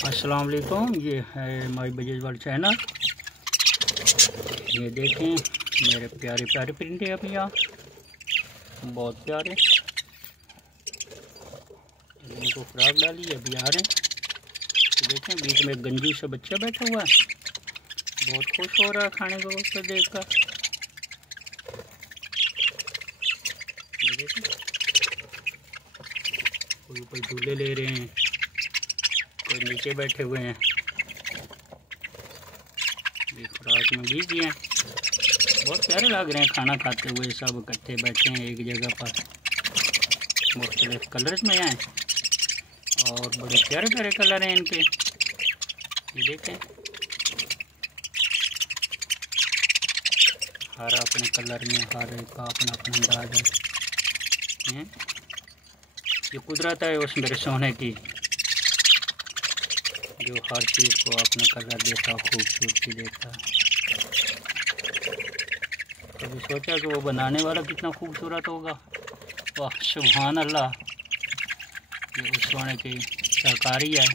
अस्सलाम वालेकुम। ये है माई बजेज वर्ल्ड चैनल। ये देखें मेरे प्यारे प्यारे परिंदे अभी यहाँ बहुत प्यारे। इनको खुराक डाली अभी आ रहे हैं। तो देखें बीच में गंजी से बच्चा बैठा हुआ है, बहुत खुश हो रहा है खाने को उसको देख कर। ये देखें कोई ऊपर झूले ले रहे हैं, कोई नीचे बैठे हुए हैं। ये खुराक में बिजी हैं, बहुत प्यारे लग रहे हैं खाना खाते हुए। सब इकट्ठे बैठे हैं एक जगह पर, मुख्तलिफ कलर्स में हैं और बड़े प्यारे प्यारे कलर हैं इनके। ये देखें हर अपने कलर में, हर एक का अपना अपना अंदाज है। ये कुदरत है उस मेरे सोने की, जो हर चीज़ को अपना कलर देता, खूबसूरती देता। कभी सोचा कि वो बनाने वाला कितना खूबसूरत होगा। वाह सुभान अल्लाह। ये उस सोने की सरकारी है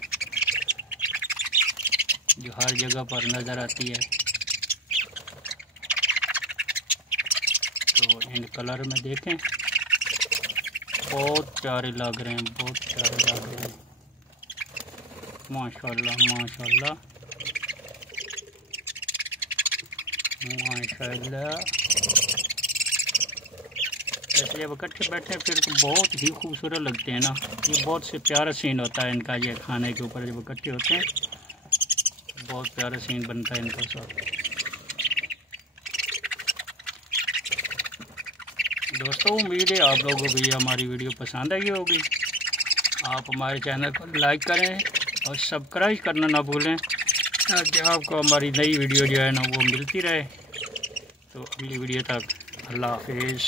जो हर जगह पर नज़र आती है। तो इन कलर में देखें बहुत प्यारे लग रहे हैं, बहुत प्यारे लग रहे हैं। माशाल्लाह माशाल्लाह माशाल्लाह। ऐसे जब इकट्ठे बैठे हैं फिर तो बहुत ही खूबसूरत लगते हैं ना। ये बहुत से प्यारा सीन होता है इनका। ये खाने के ऊपर जब इकट्ठे होते हैं बहुत प्यारा सीन बनता है इनका सब। दोस्तों उम्मीद है आप लोगों को ये हमारी वीडियो पसंद आई होगी। आप हमारे चैनल को लाइक करें और सब्सक्राइब करना ना भूलें, ताकि आपको हमारी नई वीडियो जो है ना वो मिलती रहे। तो अगली वीडियो तक अल्लाह हाफिज़।